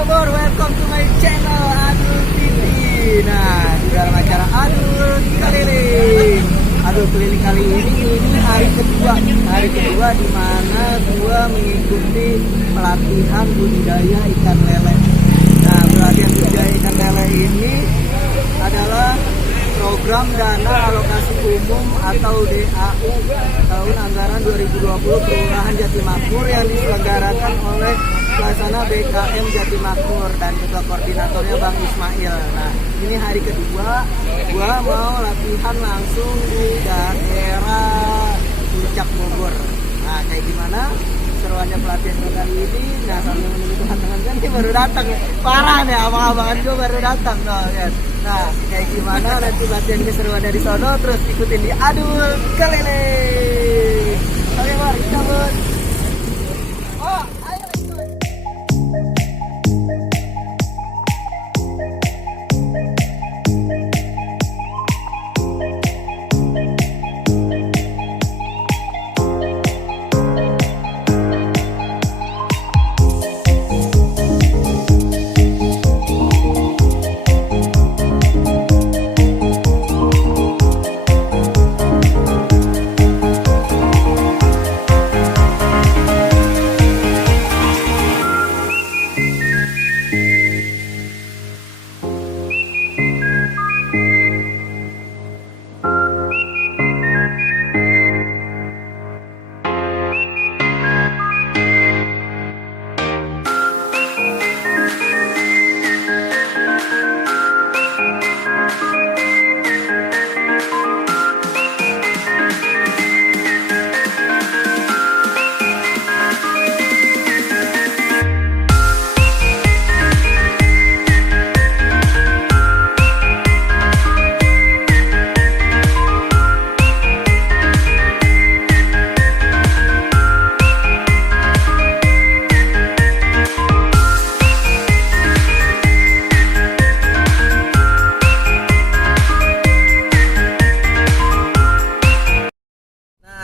Halo Bor, welcome to my channel Adul TV. Nah, di dalam acara Adul Keliling. Adul Keliling kali ini hari kedua di mana gua mengikuti pelatihan budidaya ikan lele. Nah, pelatihan budidaya ikan lele ini adalah program dana alokasi umum atau DAU tahun anggaran 2020 Kelurahan Jatimakmur yang diselenggarakan oleh Pelaksana BKM Jatimakmur dan ketua koordinatornya Bang Ismail. Nah, ini hari kedua, gua mau latihan langsung di daerah Puncak Bogor. Nah, kayak gimana seruannya pelatihan kali ini? Nah, sambil menunggu teman-teman kan dia baru datang, parah nih abang-abangan gue baru datang tuh kan. Nah, kayak gimana nanti latihan keseruan dari sono, terus ikutin di Adul Keliling. Oke, Bang, kita bun. Oh, ayo ikut.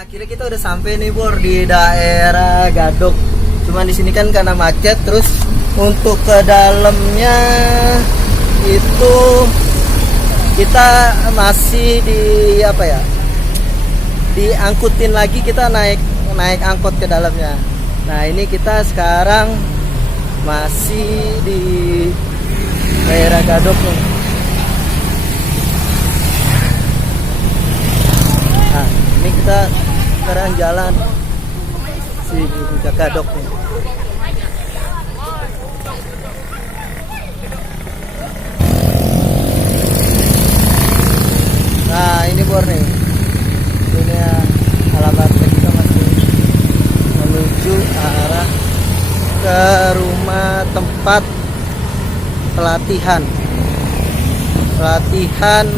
Akhirnya kita udah sampai nih Bor di daerah Gadok. Cuman di sini kan karena macet, terus untuk ke dalamnya itu kita masih di apa ya? Diangkutin lagi, kita naik angkot ke dalamnya. Nah, ini kita sekarang masih di daerah Gadok nih. Nah, ini kita sekarang jalan si Puncak Gadok nih. Nah, ini Bor nih. Ini ya, alamatnya kita masih menuju arah ke rumah tempat pelatihan latihan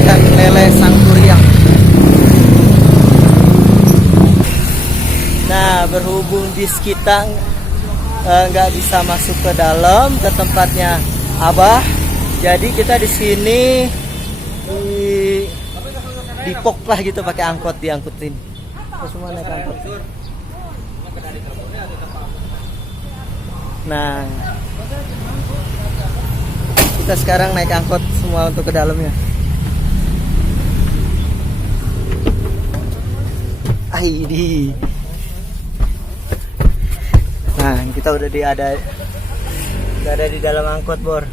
ikan lele Sangkuriang. Nah, berhubung bis kita nggak bisa masuk ke dalam ke tempatnya Abah, jadi kita di sini di pok lah gitu, pakai angkot, diangkutin. Terus semua naik angkot. Nah, kita sekarang naik angkot semua untuk ke dalamnya. Aidi. Nah, kita udah ada di dalam angkot Bor.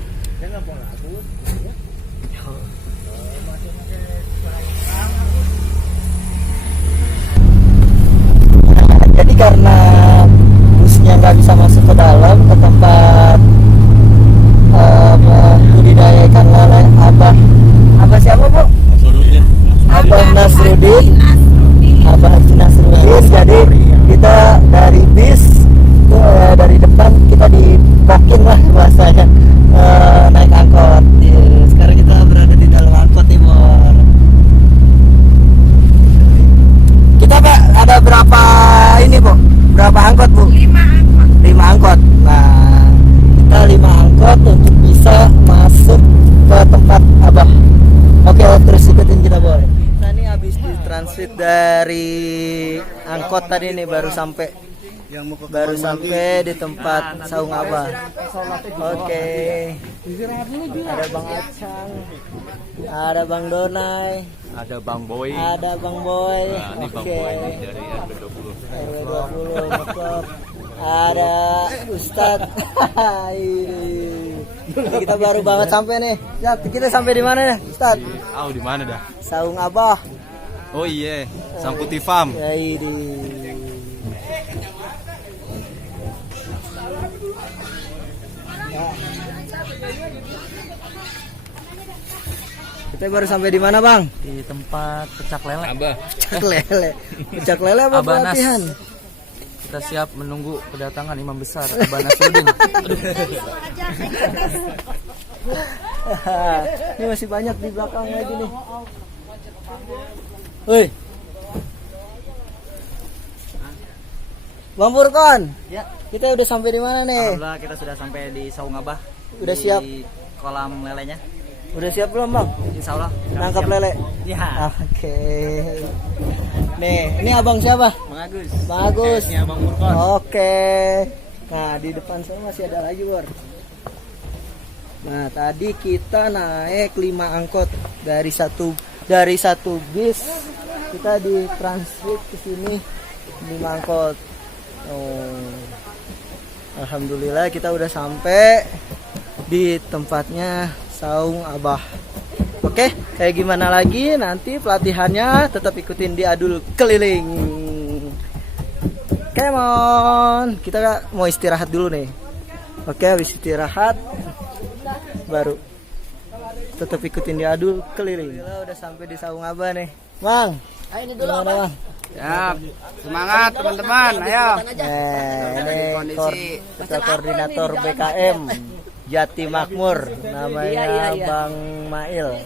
Jadi karena busnya nggak bisa masuk ke dalam ke tempat budidaya ikan lele Abah siapa Bu? Abah Nasruddin. Jadi kita dari bis dari depan kita dipokin lah bahasanya, naik angkot. Sekarang kita berada di dalam angkot nih Bor. Kita Pak ada berapa ini Bu? Berapa angkot Bu? 5 angkot. Nah, kita 5 angkot untuk bisa masuk ke tempat Abah. Oke, terus ikutin kita Bor. Kita nih habis ditransit dari angkot ini nih baru sampai di tempat saung Abah. Oke. Ada Bang Acang, ada Bang Donai, ada Bang Boy. Nah, ini Bang oke. Boy nih dari RW20. RW20 motor. Ada Ustadz. Ini kita baru banget sampai nih. Ustadz, kita sampai di mana nih, Ustadz? Di mana dah? Saung Abah. Oh iya, Sang Putih Farm. Ya ini. Kita baru sampai di mana, Bang? Di tempat pecak lele. Pecak lele apa Abanas. pelatihan? Kita siap menunggu kedatangan imam besar Abah Nasruddin. Ini masih banyak di belakang lagi nih. Woi. Bang Furkon. Ya. Kita udah sampai di mana nih? Alhamdulillah kita sudah sampai di saung Abah. Udah siap? Di kolam lelenya. Udah siap belum, Bang? Insya Allah. Nangkap lele. Ya. Oke. Nih, ini abang siapa? Bang Agus. Bang Agus. Ini Abang Furkon. Oke. Nah, di depan saya masih ada lagi, Bor. Nah, tadi kita naik 5 angkot dari satu bis. Kita di transit ke sini 5 angkot. Oh. Alhamdulillah kita udah sampai di tempatnya saung Abah. Oke, kayak gimana lagi nanti pelatihannya tetap ikutin di Adul Keliling. Come on, kita mau istirahat dulu nih. Oke, habis istirahat baru tetap ikutin di Adul Keliling. Udah sampai di saung Abah nih, Bang. Ini dulu, Gimana, Bang? Siap. Semangat teman-teman, ayo. Kita koordinator BKM Jati Makmur, namanya Bang Mail.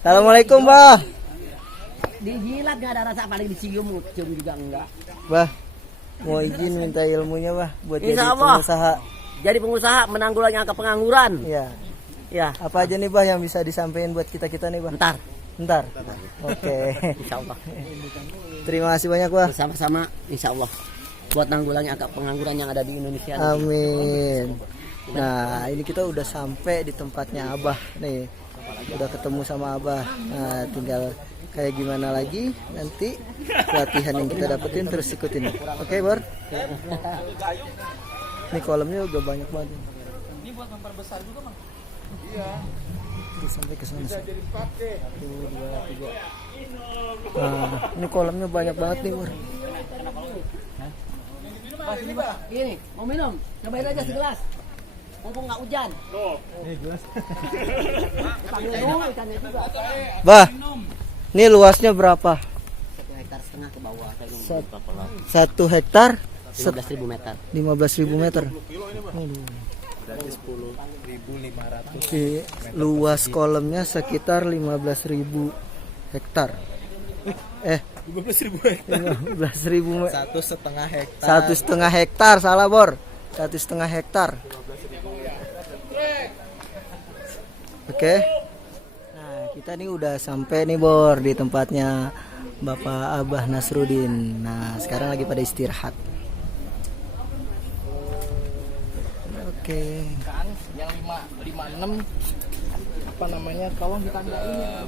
Assalamualaikum, Bah. Dijilat nggak ada rasa, paling dicium juga enggak. Bah, mau izin minta ilmunya, Bah, buat jadi Insya Allah. pengusaha. Jadi pengusaha menanggulangi angka pengangguran. Iya. Ya, Apa aja nih, Bah, yang bisa disampaikan buat kita-kita nih, Bah? ntar. Oke. Insya Allah. Terima kasih banyak, Bah. Bersama-sama, insya Allah. Buat nanggulangi angka pengangguran yang ada di Indonesia. Amin. Nah, ini kita udah sampai di tempatnya Abah nih. Udah ketemu sama Abah. Nah, tinggal kayak gimana lagi nanti pelatihan yang kita dapetin terus ikutin. Oke, Bor. Ini kolamnya udah banyak banget. Ini buat memperbesar juga, Bang. Iya. Sampai ke sana. 1, 2, 3. Nah, ini kolamnya banyak banget nih, Bor. Ini, mau minum? Cobain aja segelas. Mumpung nggak hujan. Ini gelas. Panggil dulu ikannya juga. Bah, ini luasnya berapa? 1,5 hektar ke bawah. 1 hektar 15.000 meter. 15.000 meter. Berarti 10.500. Oke, luas kolamnya sekitar 15.000 hektar. 15.000 hektar. 15.000 1,5 hektar. 1,5 hektar, salah, Bor. 1,5 hektar. Oke. Nah, kita nih udah sampai nih, Bor, di tempatnya Bapak Abah Nasruddin. Nah, sekarang lagi pada istirahat. Oke. Kan yang 556 apa namanya? Kawang ditandain.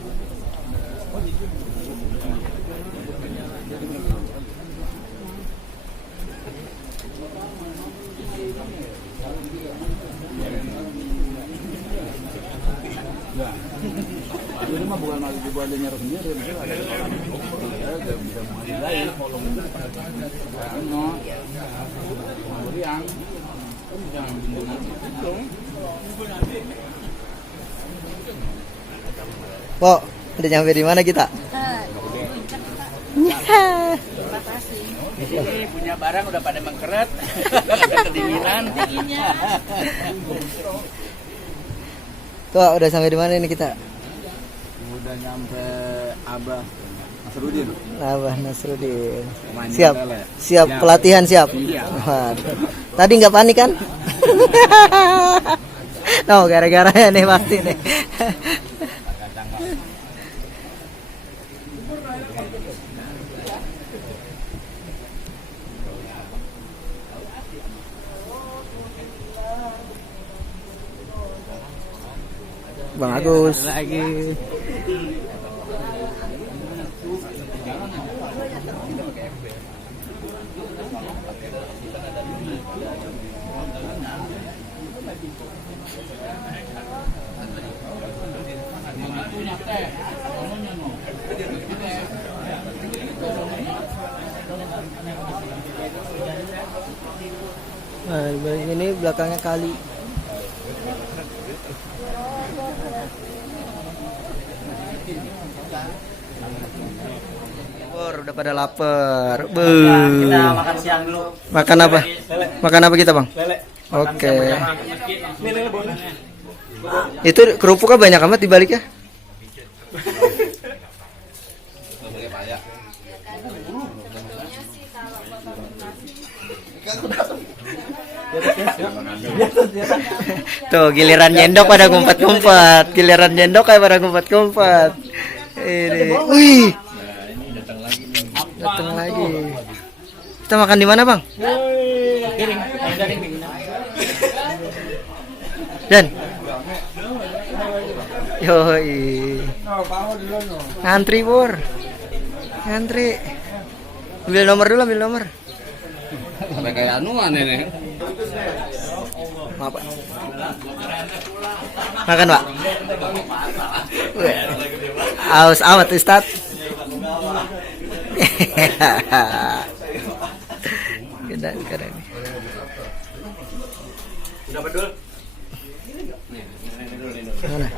Ini mah bukan malu juga ada nyerap sendiri, ada orang bisa mengadilai kalau yang Pok, udah nyampe di mana kita? Ini punya barang udah pada mengkeret. Udah kedinginan. Kok udah sampai di mana ini kita? udah nyampe Abah Nasruddin. Abah Nasruddin. Main Siap. lele. Siap, Siap. pelatihan siap. Iya. Waduh. Tadi nggak panik kan? No, gara-gara ini pasti nih. Bang Agus lagi. Nah, ini belakangnya kali. Udah pada lapar. Kita makan siang dulu. Makan apa? Makan apa kita, Bang? Lele. Oke. Ini lele boleh. Itu kerupuknya banyak amat di balik ya? Tuh giliran nyendok pada ngumpet-ngumpet, giliran nyendok kayak pada ngumpet-ngumpet. Ini, wih, datang lagi. Kita makan di mana, Bang? Dan, yoi, ngantri bor, ngantri. Ambil nomor dulu, ambil nomor. Sampai kayak anuan ini. Apa? Makan, Pak. Aus amat, Ustaz. Keren, keren. Udah bedul. Mana?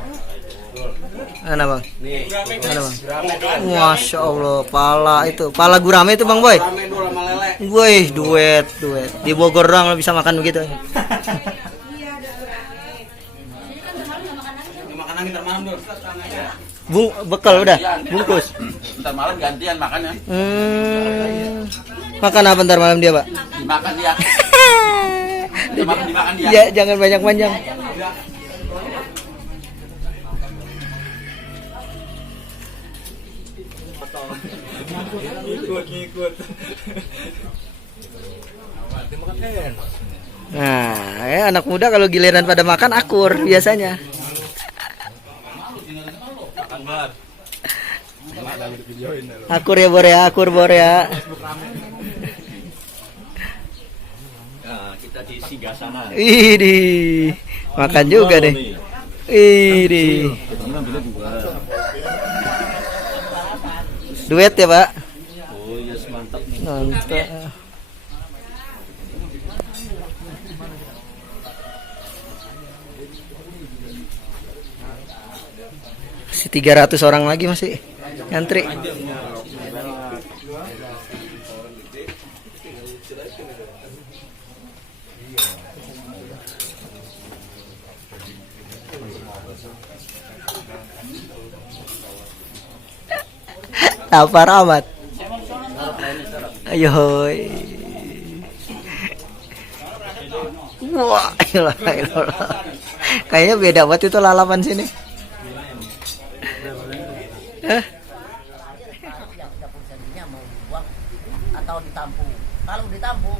Mana, Bang? Mana, Bang? Masya Allah, pala gurame itu, Bang Boy. Wih, duet. Di Bogor doang lo bisa makan begitu. Makanan kita malam dulu. Bekal udah, bungkus. Ntar malam gantian makannya. Makan apa ntar malam dia, Pak? Dimakan dia. Dimakan dia. Ya, jangan banyak-banyak. Ikut. Nah, ya, anak muda kalau giliran pada makan akur biasanya. Akur ya Bor ya, akur Bor ya. Kita di Sigasana. Idi, makan juga deh. Idi. Duet ya, Pak? Oh, yes, mantap nih. Mantap. Masih 300 orang lagi masih ngantri. Lapar amat. Ayo. Wah, ilah. Kayaknya beda banget itu lalapan sini. Atau ditampung. Kalau ditampung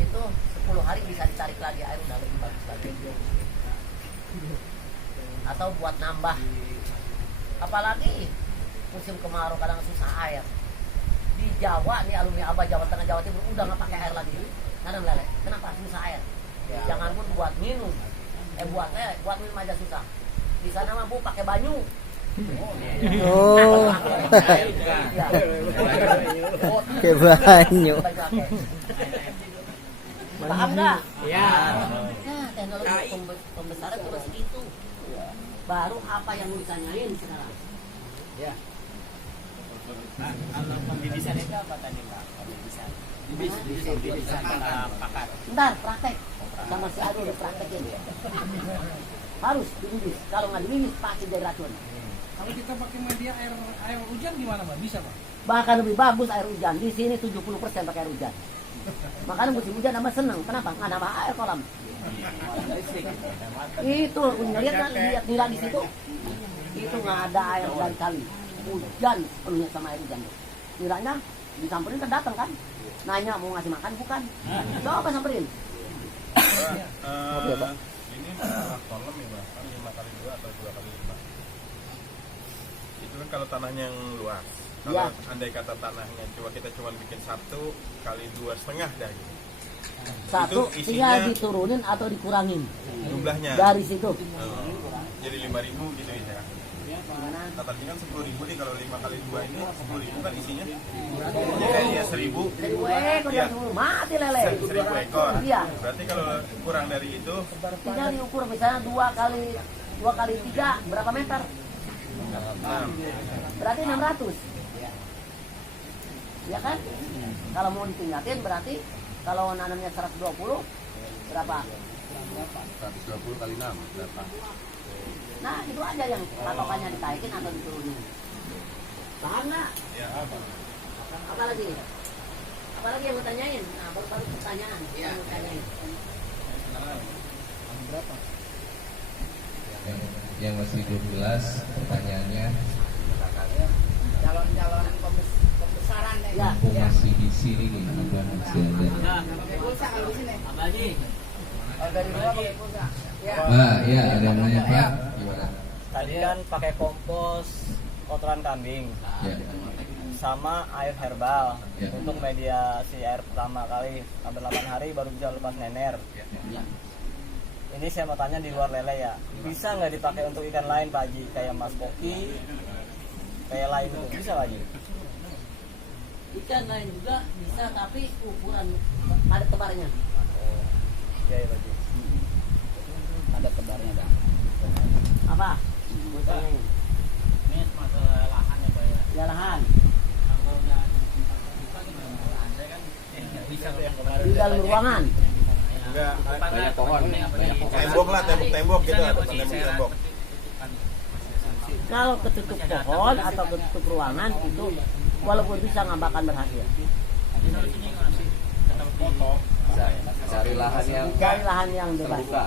itu 10 hari bisa ditarik lagi, air udah lebih bagus lagi. Atau buat nambah. Apalagi musim kemarau kadang susah air. Di Jawa nih, alumni Abah Jawa Tengah Jawa Timur udah nggak pakai air lagi. Nanam lele. Kenapa susah air? Jangan pun buat minum. Buat minum aja susah. Di sana mah Bu pakai banyu. Oh. Kayak banyu. Paham nggak? Ya. Nah, teknologi pembesaran cuma segitu. Baru apa yang mau ditanyain sekarang? Ya. Kalau pembibisan itu apa tadi, Pak? Pembibisan pakar. Ntar praktek. Sama si Aduh udah praktekin. Harus dibibis. Kalau nggak dibibis pasti jadi racun. Kalau kita pakai media air hujan gimana, Pak? Bisa, Pak? Bahkan lebih bagus air hujan. Di sini 70% pakai air hujan. Makanya musim hujan nambah seneng. Kenapa? Nggak nambah air kolam. Itu lihat kan, lihat nila di situ. Itu nggak ada air dari kali. Hujan penuhnya sama air hujan. Nilainya disamperin kan datang kan? Nanya mau ngasih makan bukan? Coba samperin. Oke, Pak. Ini masalah kolam ya Pak, kan 5x2 atau 2x5. Itu kan kalau tanahnya yang luas. Kalau Ya. andai kata tanahnya kita cuma bikin 1 kali 2,5 dah gitu. Satu, Itu isinya- tinggal diturunin atau dikurangin Jumlahnya. dari situ. Jadi 5.000 gitu ya. Nah, tadi kan 10.000 nih, kalau 5x2 ini 10.000 kan isinya. Ya 1.000. Kok Iya. jangan mati lele. 1.000 ekor. Iya. Berarti kalau kurang dari itu Tinggal diukur misalnya 2 kali 3 berapa meter? 6. Berarti 600. Ya kan? Kalau mau ditingkatin berarti kalau nanamnya 120 berapa? 120 kali 6 berapa? Nah, itu aja yang patokannya ditaikin atau diturunin. Paham nggak? Ya apa? Apa lagi? Apa lagi yang mau tanyain? Nah, baru pertanyaan. Yang mau tanyain. Yang masih 12 pertanyaannya Calon-calon pembesaran deh. Ya, mumpung masih di sini nih abang masih ada. Pulsa kalau di sini. Apa Haji? Dari dua pakai pulsa. Ya. Pak, ya ada yang nanya Pak. Gimana? Tadi kan pakai kompos kotoran kambing Ya. sama air herbal Ya. untuk mediasi air pertama kali sampai 8 hari baru bisa lepas nener. Ini saya mau tanya di luar lele ya, bisa nggak dipakai untuk ikan lain Pak Haji, kayak mas koki, kayak lain itu bisa Pak Haji? ikan lain juga bisa tapi ukuran padat tebarnya. Iya ya Pak Haji. Ada tebarnya dah. Apa? Mau tanyain. Ini masalah lahan ya Pak ya. Ya lahan. Kalau nggak ada kan bisa Di dalam ruangan. Enggak, banyak pohon, tembok lah, tembok gitu, atau tembok. Kalau ketutup pohon atau ketutup ruangan itu walaupun bisa nggak bakal berhasil. Cari lahan yang Cari lahan yang bebas. terbuka.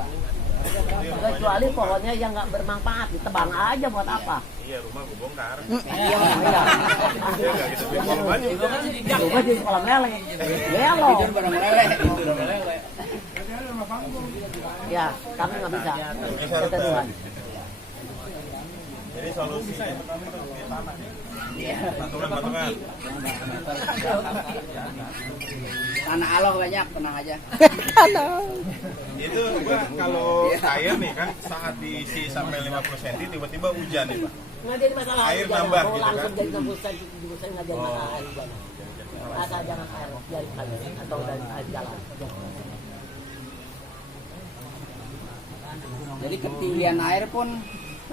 Kecuali pohonnya yang nggak bermanfaat, ditebang aja buat apa? Iya, rumah gue bongkar. Iya, iya. Iya, enggak gitu bikin kolam aja. Coba jadi kolam lele. Lelo. Ya, tapi nggak bisa. Bisa Kata Tuhan. Jadi solusinya pertama itu di tanah. Patungan. Tanah Allah banyak, tenang aja. Itu gua kalau air nih kan saat diisi sampai 50 cm tiba-tiba hujan nih Pak. Nggak jadi masalah. Air hujan. nambah Mau gitu langsung kan? jadi 60 cm, 70 cm nggak jadi masalah air hujan. Asal jangan air dari kali atau dari air jalan. Jadi ketinggian air pun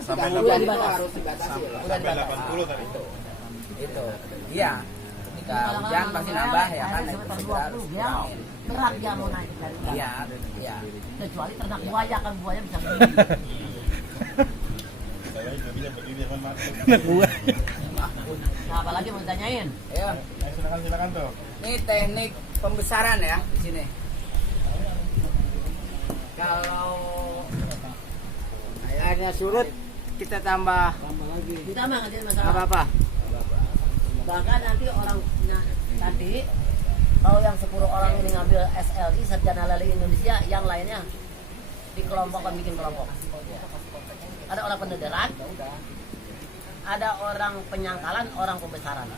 Sampai ketika hujan itu dibatasi. harus dibatasi. Sampai 80 tadi. Itu iya ketika hujan pasti nambah ya kan itu segera harus ya. Berat dia mau naik dari jalan. iya iya Kecuali ternak buaya kan buaya bisa berdiri. Saya juga bisa berdiri kan Mas. Nah, apalagi mau ditanyain? Ayo, Silakan tuh. ini teknik pembesaran ya di sini. Kalau airnya surut, kita tambah Ditambah nggak jadi nggak masalah. apa-apa. Bahkan nanti orangnya tadi kalau yang 10 orang ini ngambil SLI Sarjana Lele Indonesia, yang lainnya dikelompokkan bikin kelompok. Ada orang pendederan, ada orang penyangkalan, orang pembesaran.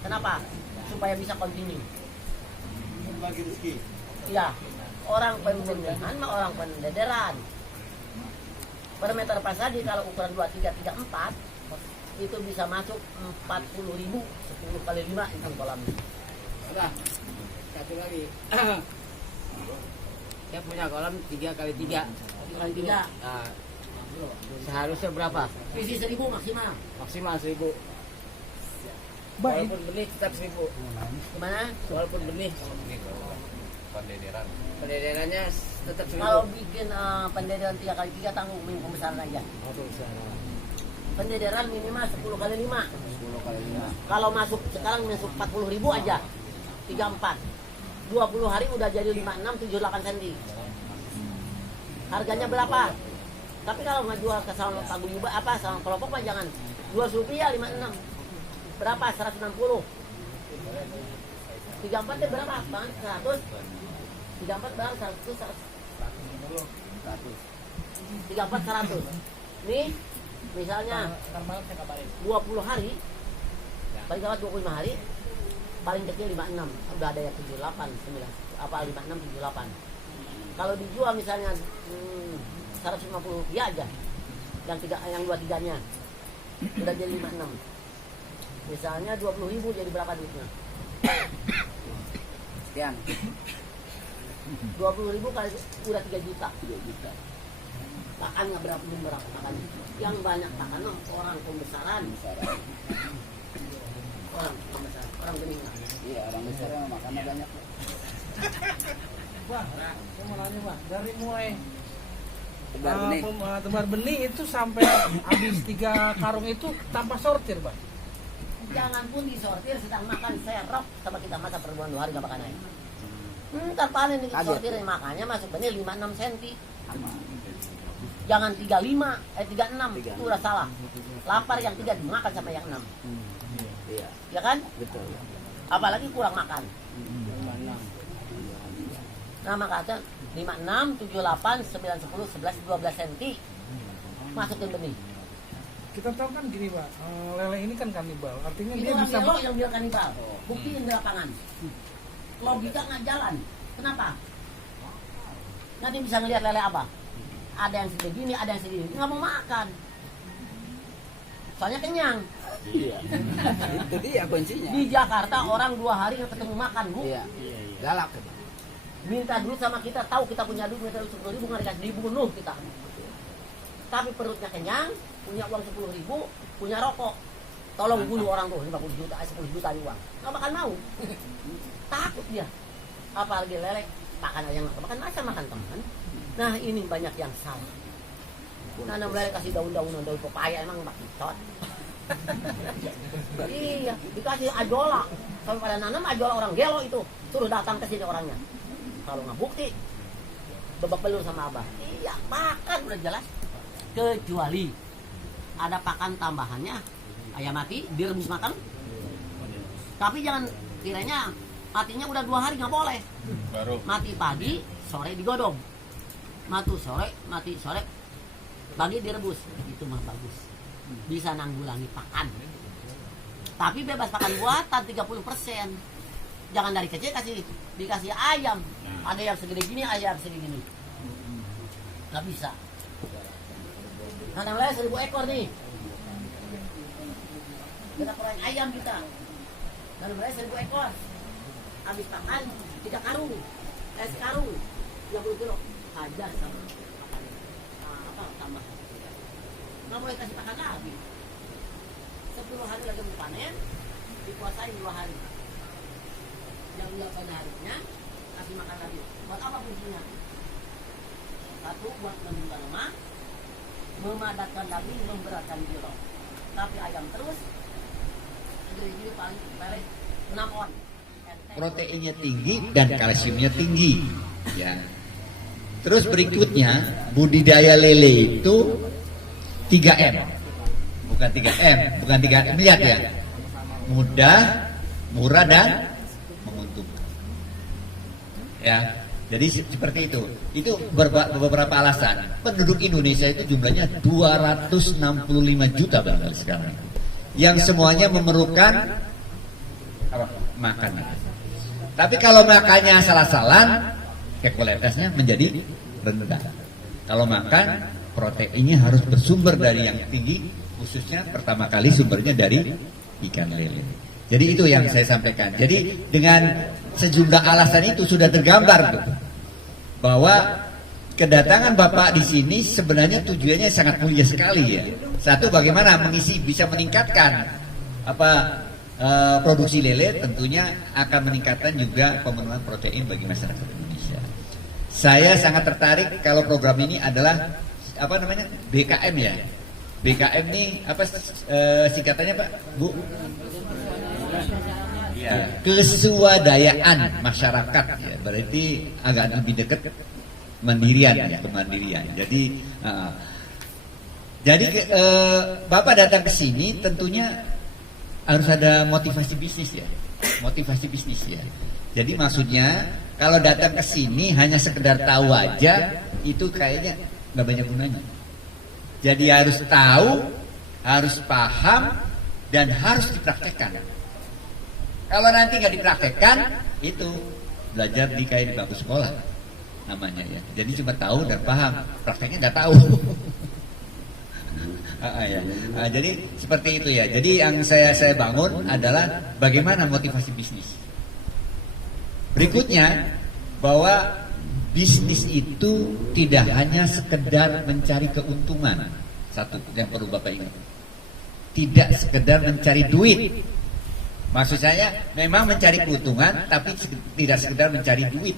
Kenapa? Supaya bisa continue. Bagi rezeki. Iya, orang pembenihan sama orang pendederan. Per meter persegi kalau ukuran 2, 3, 3, 4 itu bisa masuk 40.000, 10 kali 5 itu kolamnya. Udah, satu lagi. Dia punya kolam 3x3. 1 kali 3, Nah, seharusnya berapa? isi 1.000 maksimal. Maksimal 1.000. Walaupun benih tetap 1.000. Gimana? Walaupun benih. Pendederannya tetap 1.000. Kalau bikin pendederan 3 kali 3 tanggung pembesaran aja. Pendederan minimal 10 kali 5. 10 kali 5. Kalau masuk sekarang masuk 40.000 aja. 34. 20 hari udah jadi 56, 78 cm. Harganya berapa? Tapi kalau nggak jual ke salon paguyuban apa salon kelompok mah jangan. 2 rupiah 56. Berapa? 160. 34 itu berapa? Bang? 100. 34 berapa? 100. 34 100. Nih, misalnya 20 hari, paling lewat 25 hari, paling kecil 56. Udah ada yang 78, 9, apa 56, 78. Kalau dijual misalnya 150 rupiah aja, yang 2-3-nya udah jadi 56. Misalnya 20.000 jadi berapa duitnya? Sekian. 20.000 kali udah 3 juta. Makan nggak berapa makan? Yang banyak makan orang pembesaran. Orang pembesaran, orang geningan. Iya, orang besar makannya banyak. Wah, saya mau nanya Pak, dari mulai Tebar benih. tebar benih itu sampai habis 3 karung itu tanpa sortir Pak. Jangan pun disortir sedang makan serok sama kita masa perbulan 2 hari nggak makan air. Ntar panen nih sortir makanya masuk benih 5-6 cm. Jangan 35, 36 itu udah salah. Lapar yang 3 dimakan sama yang 6. Iya. Ya kan? Betul. Apalagi kurang makan. Nah makanya 56, 78, 9, 10, 11, 12 cm masukin benih. Kita tahu kan gini Pak, lele ini kan kanibal, artinya Itu dia orang bisa lo yang bilang kanibal. Buktiin di lapangan. Logika nggak jalan. Kenapa? Nanti bisa ngelihat lele apa? Ada yang segini, ada yang segini. Nggak mau makan. Soalnya kenyang. Iya. Itu dia kuncinya. Di Jakarta orang 2 hari nggak ketemu makan, Bu. Iya. Galak. Minta duit sama kita, tahu kita punya duit, minta duit 10.000 nggak dikasih, dibunuh kita. Tapi perutnya kenyang, punya uang 10.000, punya rokok. Tolong bunuh orang tuh 50 juta, 10 juta di uang. Nggak makan mau. Takut dia. Apalagi lele, makan aja nggak makan, masa makan teman. Nah ini banyak yang salah. Nanam lele kasih daun-daunan, daun pepaya emang mbak kicot. Iya, dikasih ajola. Sampai pada nanam ajola orang gelo itu, suruh datang ke sini orangnya. Kalau nggak bukti, babak belur sama abah. Iya, makan udah jelas. Kecuali ada pakan tambahannya, ayam mati direbus makan. Tapi jangan kiranya matinya udah 2 hari nggak boleh. Mati pagi, sore digodong. Mati sore, pagi direbus. Itu mah bagus. Bisa nanggulangi pakan. Tapi bebas pakan buatan 30%. Jangan dari kecil dikasih ayam. Ada yang segede gini, ada yang segede gini. Nggak bisa. Nanam lele 1.000 ekor nih. Kita kurang ayam kita. Nanam lele 1.000 ekor. Habis pakan 3 karung. Sekarung 30 kilo. Aja sama pakan. Apa tambah? Nggak boleh kasih pakan lagi. 10 hari lagi mau panen, dikuasain 2 hari. Yang 8 harinya kasih makan lagi. Buat apa fungsinya? 1 buat menambah lemak, memadatkan daging, memberatkan kilo. Tapi ayam terus, segini paling balik 6 on. Proteinnya tinggi dan kalsiumnya tinggi. Ya. Terus berikutnya budidaya lele itu 3M, bukan 3M, bukan 3M, lihat ya, mudah, murah dan menguntungkan. Ya, jadi seperti itu. Itu beberapa alasan. Penduduk Indonesia itu jumlahnya 265 juta barangkali sekarang, yang semuanya memerlukan apa? Makan. Tapi kalau makannya asal-asalan, kualitasnya menjadi rendah. Kalau makan, proteinnya harus bersumber dari yang tinggi, khususnya pertama kali sumbernya dari ikan lele. Jadi itu yang saya sampaikan. Jadi dengan sejumlah alasan itu sudah tergambar tuh, bahwa kedatangan Bapak di sini sebenarnya tujuannya sangat mulia sekali ya. Satu, bagaimana mengisi, bisa meningkatkan produksi lele, tentunya akan meningkatkan juga pemenuhan protein bagi masyarakat Indonesia. Saya sangat tertarik kalau program ini adalah apa namanya, BKM ya. BKM ini apa singkatannya Pak, Bu? Ya, kesuadayaan masyarakat ya, berarti agak lebih dekat mandirian ya, kemandirian. Jadi Bapak datang ke sini tentunya harus ada motivasi bisnis ya. Motivasi bisnis ya. Jadi maksudnya kalau datang ke sini hanya sekedar tahu aja itu kayaknya nggak banyak gunanya. Jadi harus tahu, harus paham dan harus dipraktekkan. Kalau nanti nggak dipraktekkan itu belajar kayak di bangku sekolah namanya ya. Jadi cuma tahu dan paham, prakteknya nggak tahu. Jadi seperti itu ya. Jadi yang saya bangun adalah bagaimana motivasi bisnis. Berikutnya bahwa bisnis itu tidak hanya sekedar mencari keuntungan. Satu yang perlu Bapak ingat. Tidak sekedar mencari duit. Maksud saya memang mencari keuntungan tapi tidak sekedar mencari duit.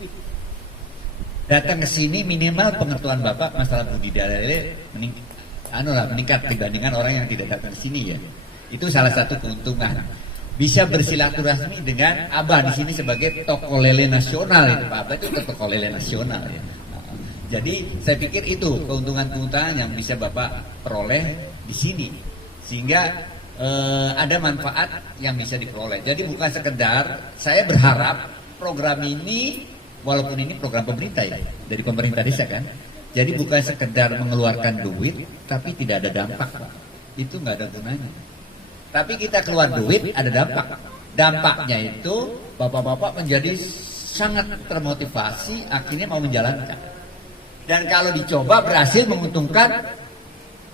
Datang ke sini minimal pengetahuan Bapak masalah budidaya lele meningkat dibandingkan orang yang tidak datang ke sini ya. Itu salah satu keuntungan. Bisa bersilaturahmi dengan Abah di sini sebagai toko lele nasional itu Pak Abah itu toko lele nasional ya. Jadi saya pikir itu keuntungan-keuntungan yang bisa Bapak peroleh di sini sehingga ada manfaat yang bisa diperoleh. Jadi bukan sekedar saya berharap program ini walaupun ini program pemerintah ya dari pemerintah desa kan. Jadi bukan sekedar mengeluarkan duit tapi tidak ada dampak. Itu nggak ada gunanya. Tapi kita keluar duit ada dampak. Dampaknya itu bapak-bapak menjadi sangat termotivasi akhirnya mau menjalankan. Dan kalau dicoba berhasil menguntungkan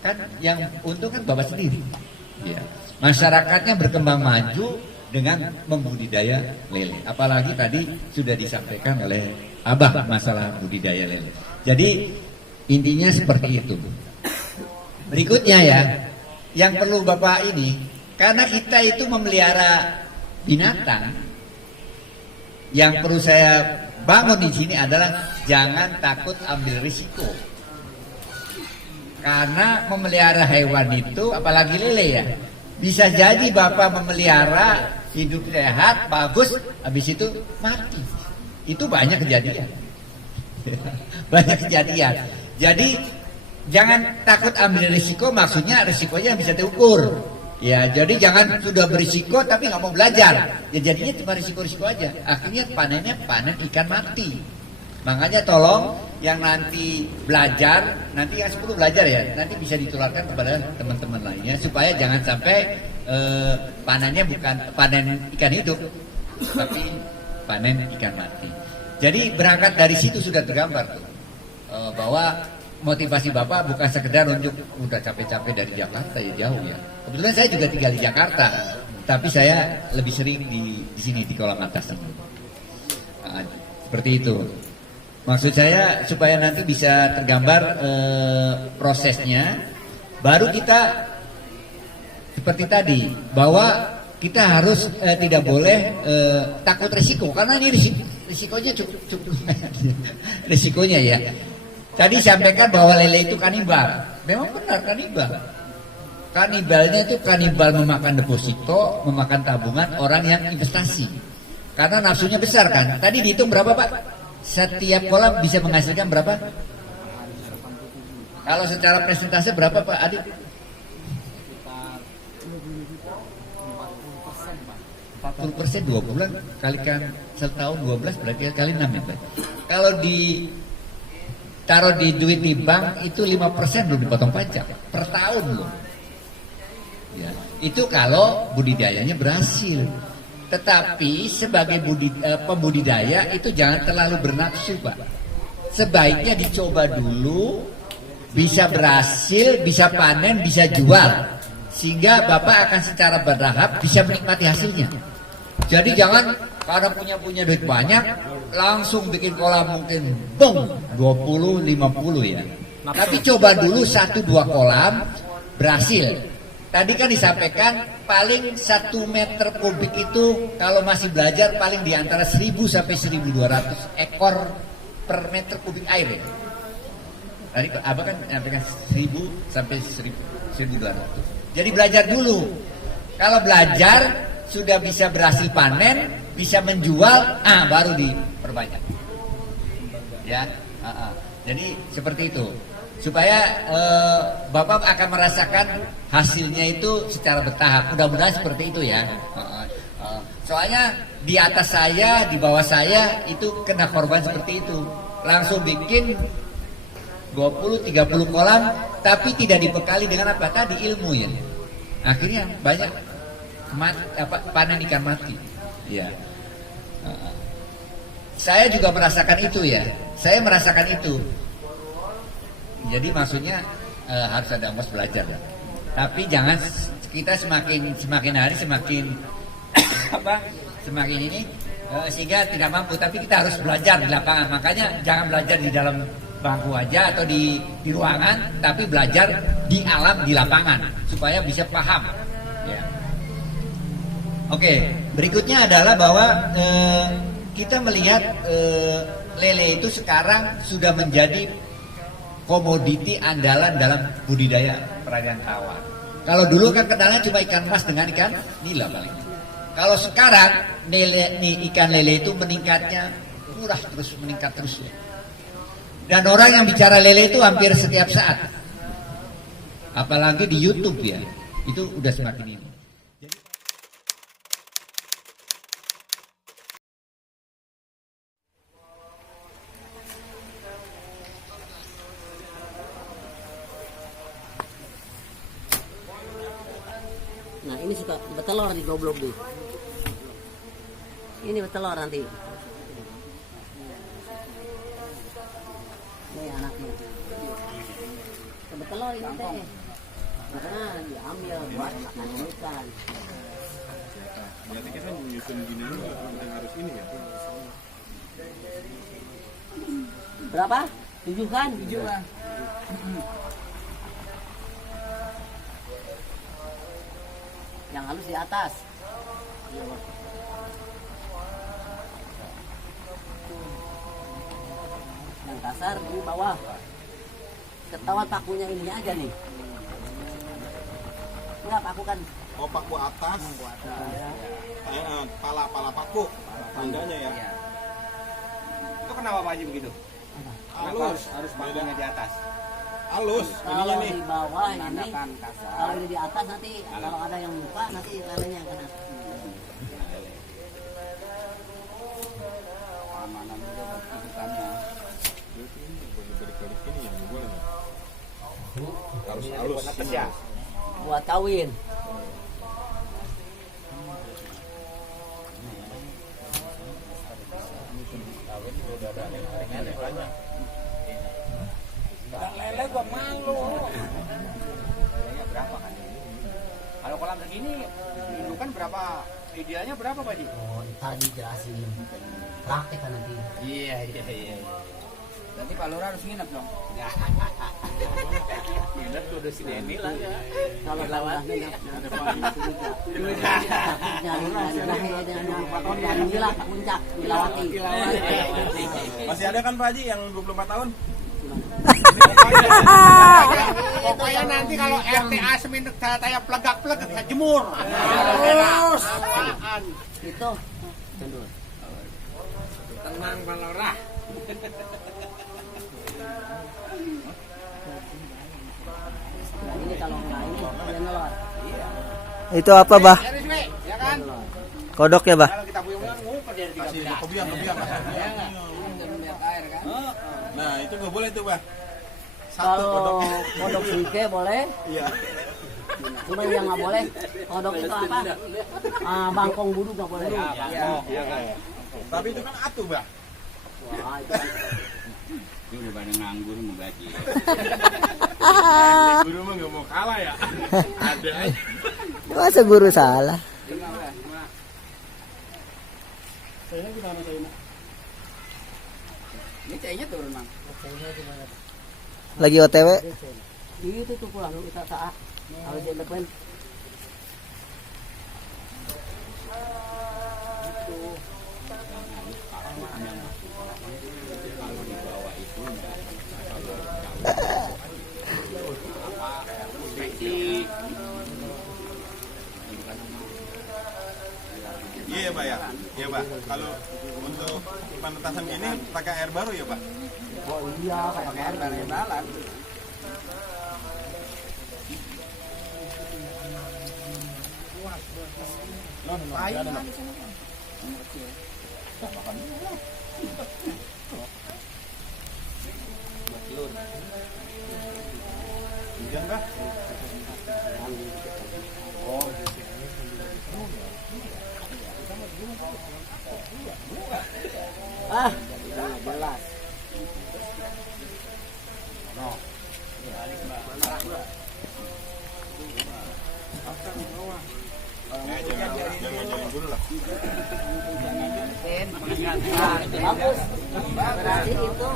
kan yang untung kan Bapak sendiri. Ya. Masyarakatnya berkembang maju dengan membudidaya lele. Apalagi tadi sudah disampaikan oleh Abah masalah budidaya lele. Jadi intinya seperti itu. Berikutnya ya, yang perlu Bapak ini, karena kita itu memelihara binatang, yang perlu saya bangun di sini adalah jangan takut ambil risiko. Karena memelihara hewan itu, apalagi lele ya, bisa jadi Bapak memelihara hidup sehat, bagus, habis itu mati. Itu banyak kejadian. Banyak kejadian. Jadi jangan takut ambil risiko, maksudnya risikonya bisa diukur. Ya, jadi jangan sudah berisiko tapi nggak mau belajar. Ya jadinya cuma risiko-risiko aja. Akhirnya panen ikan mati. Makanya tolong yang nanti belajar, nanti yang 10 belajar ya, nanti bisa ditularkan kepada teman-teman lainnya supaya jangan sampai panennya bukan panen ikan hidup, tapi panen ikan mati. Jadi berangkat dari situ sudah tergambar tuh bahwa motivasi Bapak bukan sekedar untuk udah capek-capek dari Jakarta ya jauh ya. Kebetulan saya juga tinggal di Jakarta, tapi saya lebih sering di sini di kolam atas ini. Seperti itu. Maksud saya supaya nanti bisa tergambar prosesnya, baru kita seperti tadi bahwa kita harus tidak boleh takut risiko karena ini risikonya cukup risikonya ya. Tadi sampaikan bahwa lele itu kanibal, memang benar kanibal. Kanibalnya itu kanibal memakan deposito, memakan tabungan orang yang investasi. Karena nafsunya besar kan. Tadi dihitung berapa Pak? Setiap kolam bisa menghasilkan berapa? Kalau secara presentase berapa Pak Adit? 40% 2 bulan kalikan setahun 12 berarti kali 6 ya Pak. Kalau taruh di duit di bank itu 5% belum dipotong pajak per tahun loh. Ya, itu kalau budidayanya berhasil. Tetapi sebagai pembudidaya itu jangan terlalu bernafsu Pak. Sebaiknya dicoba dulu, bisa berhasil, bisa panen, bisa jual. Sehingga Bapak akan secara bertahap bisa menikmati hasilnya. Jadi jangan karena punya duit banyak langsung bikin kolam mungkin bong 20, 50 ya. Tapi coba dulu 1-2 kolam berhasil. Tadi kan disampaikan paling 1 meter kubik itu kalau masih belajar paling di antara 1000 sampai 1200 ekor per meter kubik air ya. Tadi Abah kan menyampaikan 1000 sampai 1200. Jadi belajar dulu. Kalau belajar sudah bisa berhasil panen, bisa menjual, baru diperbanyak. Ya, jadi seperti itu. Supaya Bapak akan merasakan hasilnya itu secara bertahap. Mudah-mudahan seperti itu ya. Soalnya di atas saya, di bawah saya itu kena korban seperti itu. Langsung bikin 20-30 kolam, tapi tidak dibekali dengan apa tadi ilmu ya. Akhirnya banyak panen ikan mati. Ya. Saya juga merasakan itu ya. Saya merasakan itu. Jadi maksudnya harus ada ongkos belajar ya. Tapi jangan kita semakin hari semakin semakin ini sehingga tidak mampu. Tapi kita harus belajar di lapangan. Makanya jangan belajar di dalam bangku aja atau di ruangan, tapi belajar di alam, di lapangan supaya bisa paham. Ya. Oke, berikutnya adalah bahwa kita melihat lele itu sekarang sudah menjadi komoditi andalan dalam budidaya perairan tawar. Kalau dulu kan kenalnya cuma ikan mas dengan ikan nila paling. Kalau sekarang ikan lele itu meningkatnya murah terus, meningkat terus. Dan orang yang bicara lele itu hampir setiap saat. Apalagi di YouTube ya, itu udah semakin ini. Nah ini suka bertelur di goblok nih. Ini bertelur nanti. Ini anaknya. Bertelur ini teh. Karena diambil buat makan ikan. Berarti kita menyusun gini dulu yang harus ini ya. Berapa? 7 kan? 7 lah. Yang halus di atas. Yang kasar di bawah. Ketahuan pakunya ini aja nih. Enggak, paku kan. Oh, paku atas. Pala paku. Tandanya ya. Itu kenapa Pak Haji begitu? Halus. Harus pakunya di atas. Halus. Kalau di bawah ini, kalau ini di atas nanti kalau ada yang buka nanti lelenya yang kena. Harus halus ya. Buat kawin. Lele gua malu. Berapa kan? Kalau kolam segini, indukan berapa? Idealnya berapa Pak Ji? Oh, ntar dijelasin. Praktek kan nanti. Iya. Nanti Pak Lura harus nginep dong. Nginep tuh udah si Denny lah ya. Kalau lawan nginep. Dari Gila Puncak, Gilawati. Masih ada kan Pak Haji yang 24 tahun? Pokoknya nanti kalau RTA Seminyak saya plegak-plegak saya jemur. Terus. Itu. Cendol. Tenang Pak Lura. Ini kalau enggak ini dia nelor. Itu apa, Bah? Ya kan? Kodok ya, Bah? Kalau kita buyung ngumpet dari 13. Kebiang. Nah, itu nggak boleh tuh, Bah. Kalau kodok sike boleh. Iya. Cuma yang nggak boleh kodok itu apa? Bangkong bulu nggak boleh. Tapi itu kan atuh, Bah. Wah, itu kan. Itu udah pada nganggur mau gaji. Guru mah nggak mau kalah ya. Ada. Masa guru salah? Ini cainya turun, Mang. Lagi OTW? Itu tuh pulang kita saat harus dilakukan. Pak ya? Iya Pak. Kalau untuk penetasan ini pakai air baru ya Pak? Oh iya, pakai air baru jalan. Hujan kah? Ah, jelas. Jangan ngajarin dulu lah. Bagus. Berarti itu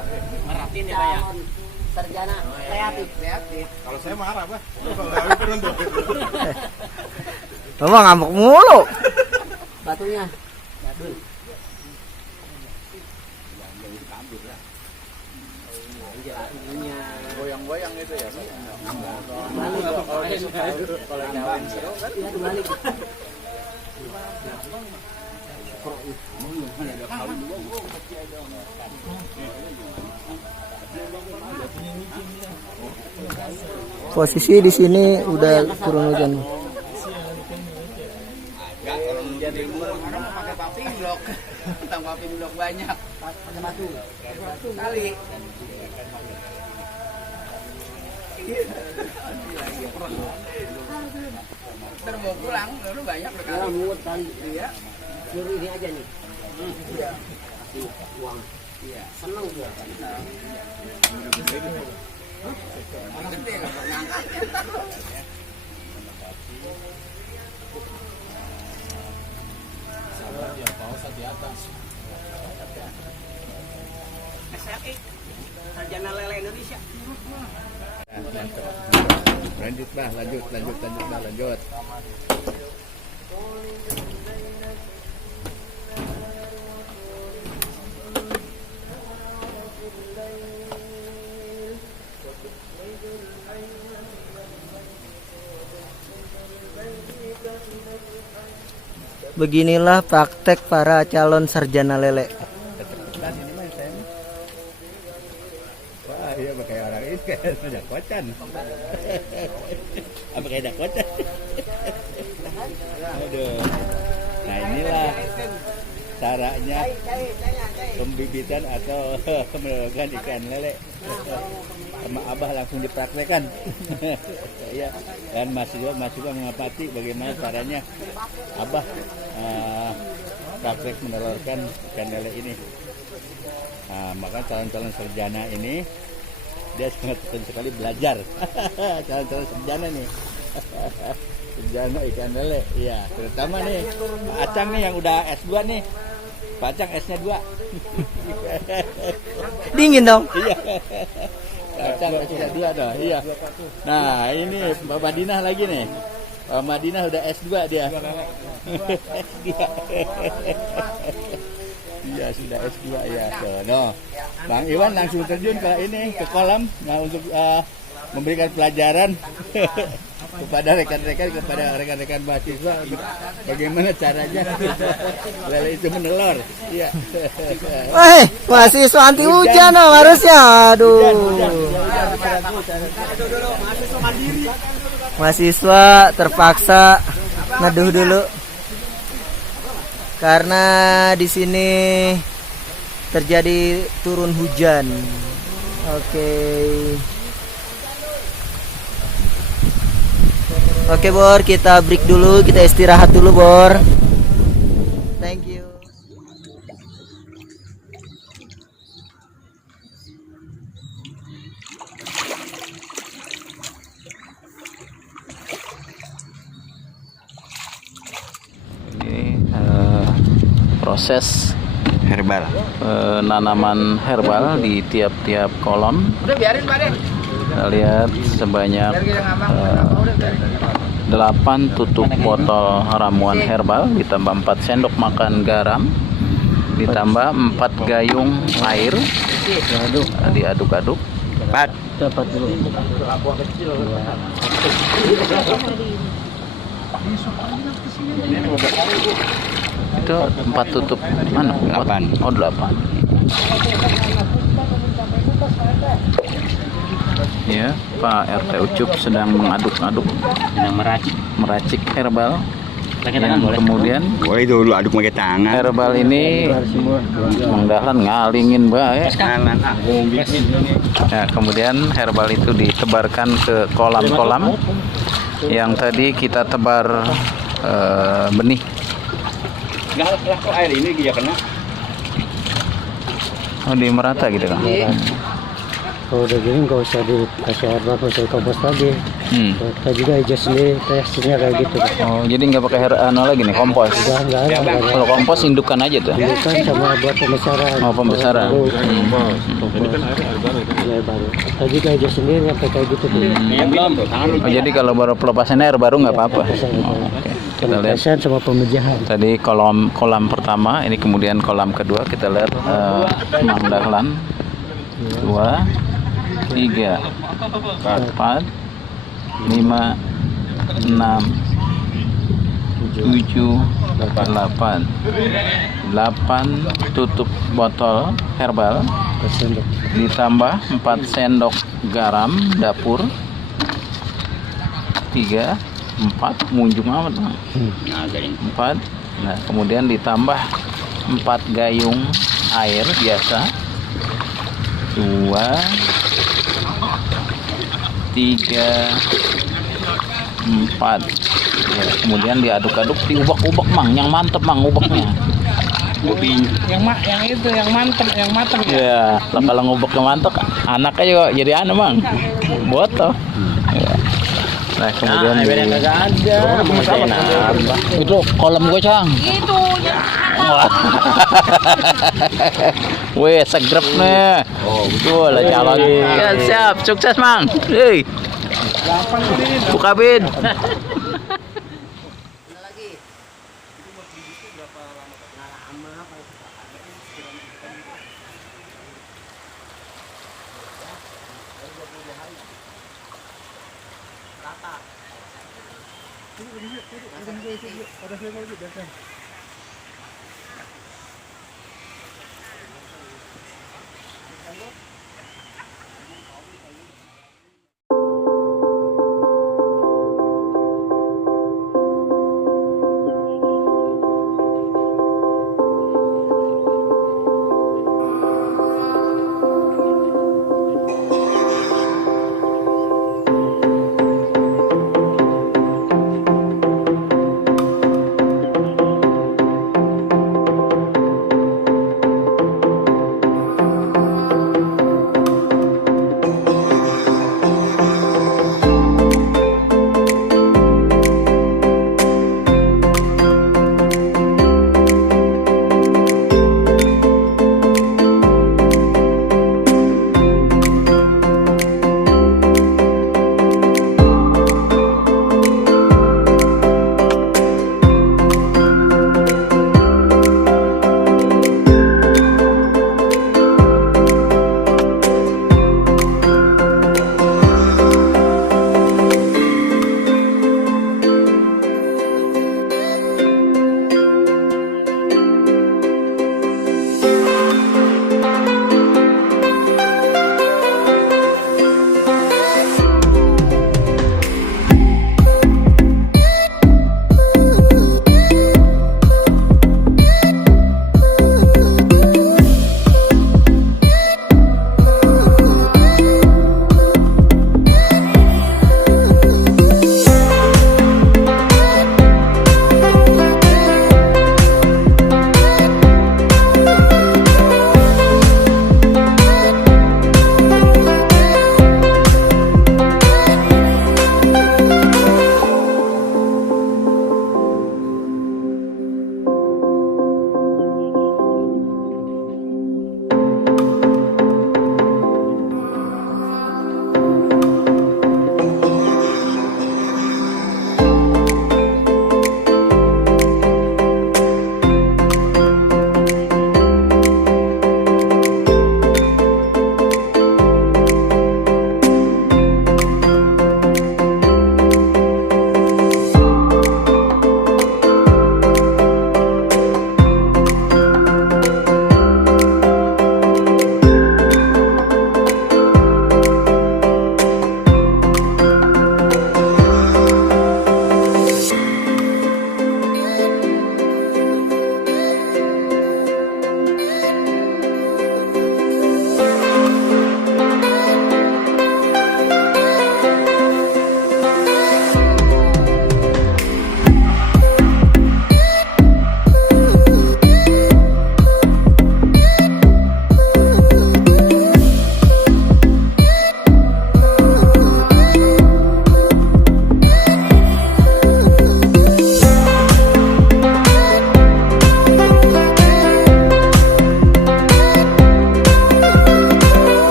Meratin ya Pak ya. calon sarjana kreatif. Kalau saya marah Pak. Kalau Dawi turun tuh. Bapak ngambek mulu. Batunya. Goyang-goyang itu ya. Posisi di sini udah turun hujan. Enggak, kalau hujan di luar orang mau pakai paving block. Tentang paving block banyak. Pakai batu. Kali. Ntar mau pulang, lu banyak Dalam berkali. mulut kali. Iya. Suruh ini aja nih. Iya. Uang. Iya. Seneng dia. Orang gede nggak mau ngangkatnya ntar lu. Sarjana lele Indonesia. Lanjut bah, lanjut. Beginilah praktek para calon sarjana lele. Wah, iya pakai orang ini kayak dakotan. Apa kayak dakotan? Aduh. Nah, inilah caranya pembibitan atau menelurkan ikan lele. Sama Abah langsung dipraktekkan. Ya, dan mahasiswa mengamati bagaimana caranya Abah praktek menelurkan ikan lele ini. Nah, maka calon-calon sarjana ini dia sangat penting sekali belajar. Calon-calon sarjana nih. Sarjana ikan lele, iya. Terutama nih Pak Acang nih yang udah S2 nih. Pak Acang S-nya 2. Dingin dong. Iya. Pak Acang S-nya 2 dah, iya. Nah, ini Mbak Madinah lagi nih. Mbak Madinah udah S2 dia. S2. Iya, sudah S2 ya. Tuh, no. Bang Iwan langsung terjun ke ini, ke kolam, nah untuk memberikan pelajaran kepada rekan-rekan mahasiswa bagaimana caranya lele itu menelur. Iya. Mahasiswa anti hujan dong harusnya. Aduh. Mahasiswa terpaksa neduh dulu karena di sini terjadi turun hujan. Oke Bor, kita break dulu, kita istirahat dulu Bor. Thank you. Ini proses Herbal. penanaman herbal di tiap-tiap kolom. Udah biarin Pak deh. Kita lihat sebanyak 8 tutup botol ramuan herbal, ditambah 4 sendok makan garam, ditambah 4 gayung air, diaduk-aduk. Dapat dulu. Ini Itu 4 tutup mana? 8. Oh 8. Ya, Pak RT Ucup sedang mengaduk-aduk, sedang meracik herbal. Yang kemudian Boleh dulu aduk pakai tangan. herbal ini mengdahan ngalingin bae. Ya, kemudian herbal itu ditebarkan ke kolam-kolam yang tadi kita tebar benih. Kok air ini dia kena? Oh, di merata gitu kan? Kalau udah gini nggak usah dikasih herbal, nggak usah kompos lagi. Kita juga hijau sendiri, hasilnya kayak gitu. Oh, jadi nggak pakai lagi nih, kompos? Enggak. Kalau kompos indukan aja tuh? Indukan sama buat pembesaran. Oh, pembesaran. Air baru. Kita juga hijau sendiri sampai kayak gitu tuh. Oh, jadi kalau baru pelepasan air baru nggak apa-apa? Oh, oke. Kita lihat sama pemejahan. tadi kolam pertama, ini kemudian kolam kedua. Kita lihat Mang Dahlan 2, 3, 4, 5, 6, 7, 8 tutup botol herbal ditambah 4 sendok garam dapur 3, 4 munjung amat 4. Nah, kemudian ditambah 4 gayung air biasa 2, 3, 4. Ya, kemudian diaduk-aduk, diubak-ubak Mang, yang mantep Mang ubaknya. Yang matang. Ya, lah kalau ngubaknya mantep, anaknya juga jadi anu Mang, botol. Ya. Nah, kemudian itu kolam gue Cang. Itu Wah. Weh, segrep nih. Oh, betul lah calon. Ya, siap, sukses Mang. Hei. Buka bin.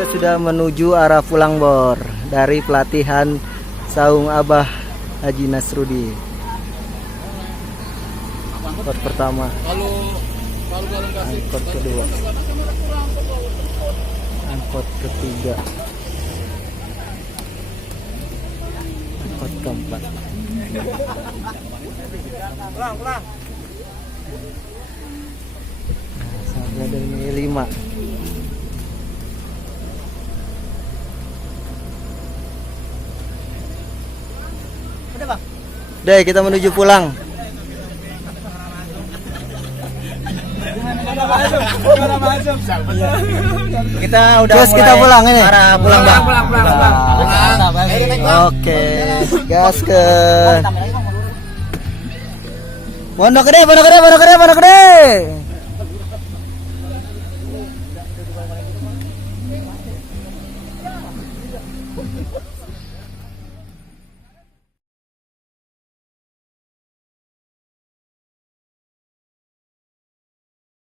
kita sudah menuju arah pulang Bor dari pelatihan Saung Abah Haji Nasrudi. Angkot pertama, angkot kedua, angkot ketiga, angkot keempat. Nah, sampai dari 5. Deh, kita menuju pulang. Kita udah Gas, kita pulang ini. Arah pulang, Bang. Oke, gas ke Pondok Gede, Pondok Gede, Pondok Gede, Pondok Gede.